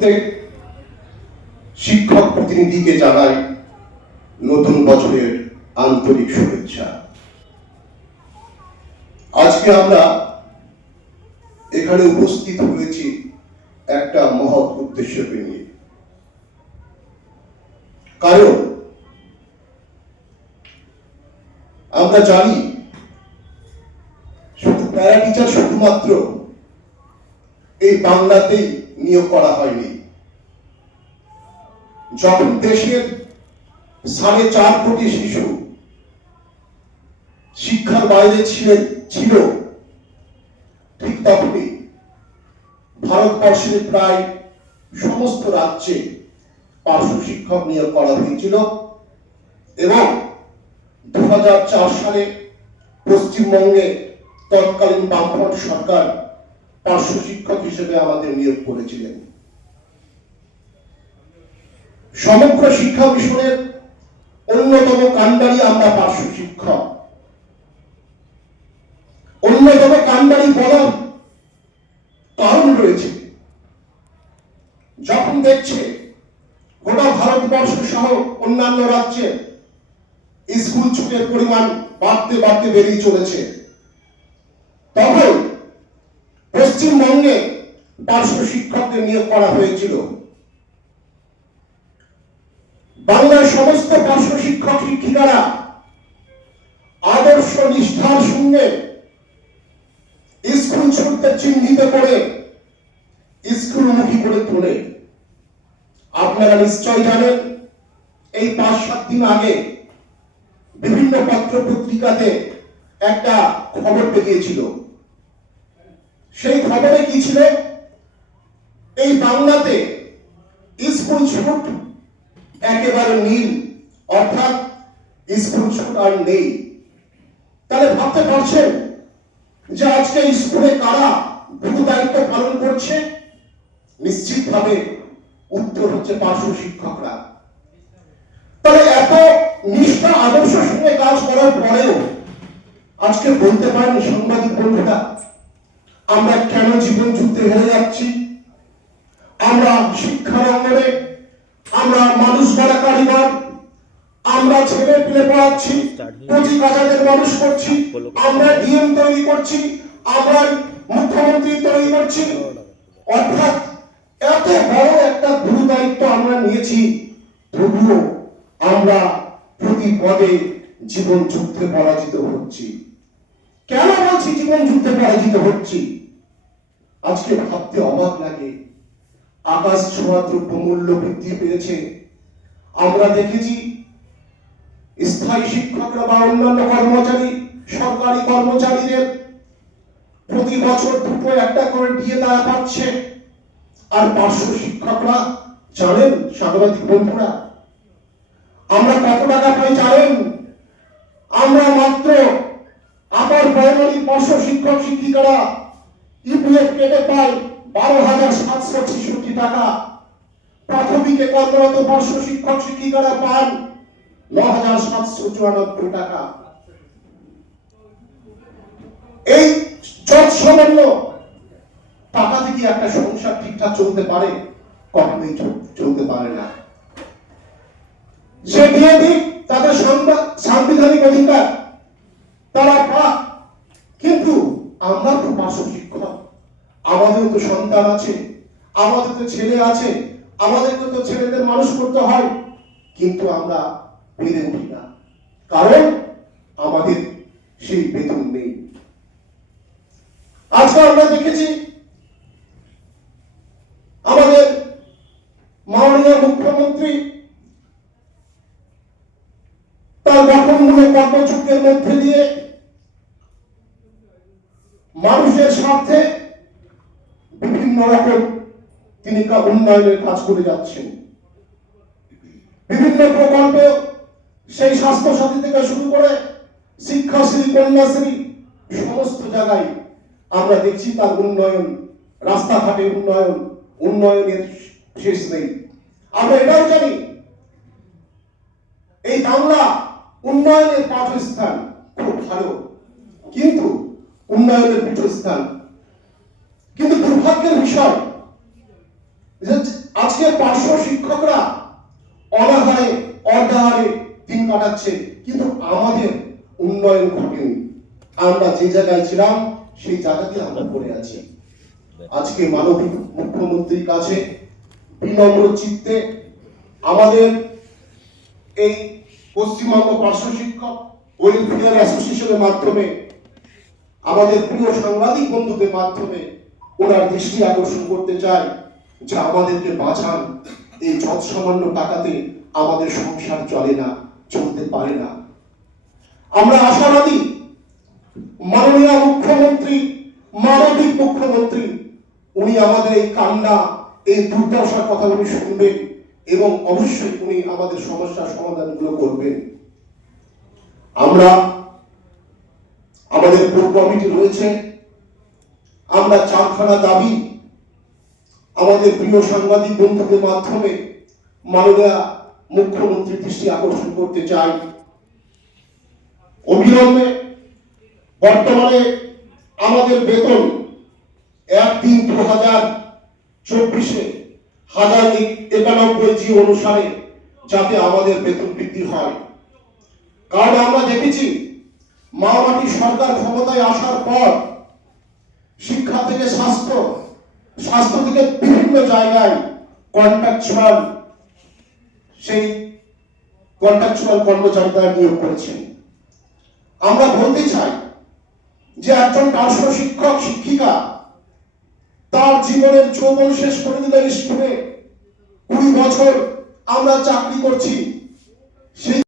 প্রত্যেক শিক্ষক প্রতিনিধিকে জানাই নতুন বছরের আন্তরিক শুভেচ্ছা। আজকে আমরা এখানে উপস্থিত হয়েছি একটা মহৎ উদ্দেশ্যকে নিয়ে। কারণ আমরা জানি শুধু প্যারা টিচার শুধুমাত্র এই বাংলাতেই নিয়োগ করা হয়নি। যখন দেশের 4.5 কোটি শিশু শিক্ষার বাইরে ছিল, ঠিক তখনই ভারতবর্ষের প্রায় সমস্ত রাজ্যে পার্শ্ব শিক্ষক নিয়োগ করা হয়েছিল এবং 2004 সালে পশ্চিমবঙ্গে তৎকালীন বামফ্রন্ট সরকার পার্শ্ব শিক্ষক হিসেবে আমাদের নিয়োগ করেছিলেন। সমগ্র শিক্ষা মিশনের অন্যতম কাণ্ডারি আমরা পার্শ্ব শিক্ষক। অন্যতম কাণ্ডারি বলার কারণ রয়েছে, যখন দেখছে গোটা ভারতবর্ষ সহ অন্যান্য রাজ্যে স্কুল ছুটের পরিমাণ বাড়তে বাড়তে বেড়েই চলেছে, তখন পশ্চিমবঙ্গে পার্শ্ব শিক্ষকদের নিয়োগ করা হয়েছিল। বাংলার সমস্ত পার্শ্ব শিক্ষক শিক্ষিকারা আদর্শ নিষ্ঠার সঙ্গে স্কুল ছুটতে চিহ্নিত করে স্কুলমুখী করে তোলে। আপনারা নিশ্চয় জানেন, এই 5-7 দিন আগে বিভিন্ন পত্র পত্রিকাতে একটা খবর বেরিয়েছিল। সেই খবরে কি ছিল? এই বাংলাতে স্কুল ছুট একেবারে নীল, অর্থাৎ স্কুল ছুট আর নেই। তাহলে ভাবতে পারছেন যে আজকে স্কুলে কারা গুরু দায়িত্ব পালন করছে? নিশ্চিতভাবে উত্তর হচ্ছে পার্শ্ব শিক্ষকরা। তাহলে এত নিষ্ঠা আদর্শের সঙ্গে কাজ করার পরেও আজকে বলতে পারেন সাংবাদিক বন্ধুরা, আমরা কেন জীবন যুদ্ধে হেরে যাচ্ছি? আমরা শিক্ষার অঙ্গনে আমরা মানুষ গড়া কারিগর, আমরা ছেলে পেলে পড়াচ্ছি, কোটি কাজাদের মানুষ করছি, আমরা ডিএম তৈরি করছি, আমরা মুখ্যমন্ত্রী তৈরি করছি, অর্থাৎ এত বড় একটা গুরু দায়িত্ব আমরা নিয়েছি, তবুও আমরা প্রতি পদে জীবন যুদ্ধে পরাজিত হচ্ছি। কেন বলছি জীবন যুদ্ধে পরাজিত হচ্ছি? আজকে ভাবতে অবাক লাগে, আকাশ ছোঁয়া দ্রব্যমূল্য বৃদ্ধি পেয়েছে। আমরা দেখেছি স্থায়ী শিক্ষকরা বা অন্যান্য কর্মচারী, সরকারি কর্মচারীদের প্রতি বছর 2-1 করে দিয়ে তারা পাচ্ছে। আর পার্শ্ব শিক্ষকরা জানেন সাংবাদিক বন্ধুরা, আমরা কত টাকা পাই জানেন? আমরা মাত্র আপার প্রাইমারি পার্শ্ব শিক্ষক শিক্ষিকারা ইপিএফ কেটে পাই 12,766 টাকা। প্রাথমিকে কর্মরত পার্শ্ব শিক্ষক শিক্ষিকারা পান 9,794 টাকা। এই যৎসামান্য টাকা থেকে একটা সংসার ঠিকঠাক চলতে পারে? কখনোই চলতে পারে না। সে দিয়ে দিক, তাদের সাংবিধানিক অধিকার তারা পাক, কিন্তু আমরা তো পার্শ্ব শিক্ষক, আমাদের তো সন্তান আছে, আমাদের তো ছেলে আছে, আমাদেরকে তো ছেলেদের মানুষ করতে হয়, কিন্তু আমরা পেরে উঠি না, কারণ আমাদের সেই বেতন নেই। আজকে আমরা দেখেছি আমাদের মাননীয় মুখ্যমন্ত্রী তার গঠনমূলক কর্মযজ্ঞের মধ্যে দিয়ে মানুষের স্বার্থে বিভিন্ন রকম তিনি উন্নয়নের কাজ করে যাচ্ছেন। বিভিন্ন প্রকল্প, সেই স্বাস্থ্য সাথী থেকে শুরু করে শিক্ষাশ্রী, কন্যাশ্রী, সমস্ত জায়গায় আমরা দেখছি তার উন্নয়ন, রাস্তাঘাটে উন্নয়নের শেষ নেই। আমরা এটাও জানি এই বাংলা উন্নয়নের পাঠস্থান, খুব ভালো, কিন্তু উন্নয়নের পীঠস্থান। কিন্তু দুর্ভাগ্যের বিষয় আজকে পার্শ্ব শিক্ষকরা অনাহারে অর্ধাহারে দিন কাটাচ্ছে, কিন্তু আমাদের উন্নয়ন ঘটেনি। আমরা যে জায়গায় ছিলাম সেই জায়গাতে আমরা পড়ে আছি। আজকে মাননীয় মুখ্যমন্ত্রীর কাছে বিনম্র চিত্তে আমাদের এই পশ্চিমবঙ্গ পার্শ্ব শিক্ষক ওয়েলফেয়ার অ্যাসোসিয়েশনের মাধ্যমে, আমাদের প্রিয় সাংবাদিক বন্ধুদের মাধ্যমে ওনার দৃষ্টি আকর্ষণ করতে চাই যে আমাদেরকে বাঁচান। এই যত সামান্য টাকাতে আমাদের সংসার চলে না, চলতে পারে না। আমরা আশাবাদী মাননীয় মুখ্যমন্ত্রী, মানবিক মুখ্যমন্ত্রী, উনি আমাদের এই কান্না, এই দুর্দশার কথাগুলি শুনবেন এবং অবশ্যই উনি আমাদের সমস্যার সমাধানগুলো করবেন। আমরা আমাদের কোর কমিটি রয়েছে, আমরা চারখানা দাবি আমাদের প্রিয় সাংবাদিক বন্ধুদের মাধ্যমে মাননীয় মুখ্যমন্ত্রীর দৃষ্টি আকর্ষণ করতে চাই। অবিলম্বে বর্তমানে আমাদের বেতন 1/3/2024 1091 অনুসারে যাতে আমাদের বেতন বৃদ্ধি হয়। কারণ আমরা দেখেছি মাওবাদী সরকার ক্ষমতায় আসার পর শিক্ষা থেকে স্বাস্থ্য, স্বাস্থ্য থেকে বিভিন্ন জায়গায় কন্ট্রাকচুয়াল কর্মচারীরা নিয়োগ করেছেন। আমরা বলতে চাই যে একজন পার্শ্ব শিক্ষক শিক্ষিকা তার জীবনের যৌবন শেষ করে দিলেন স্কুলে, 20 বছর আমরা চাকরি করছি, সেই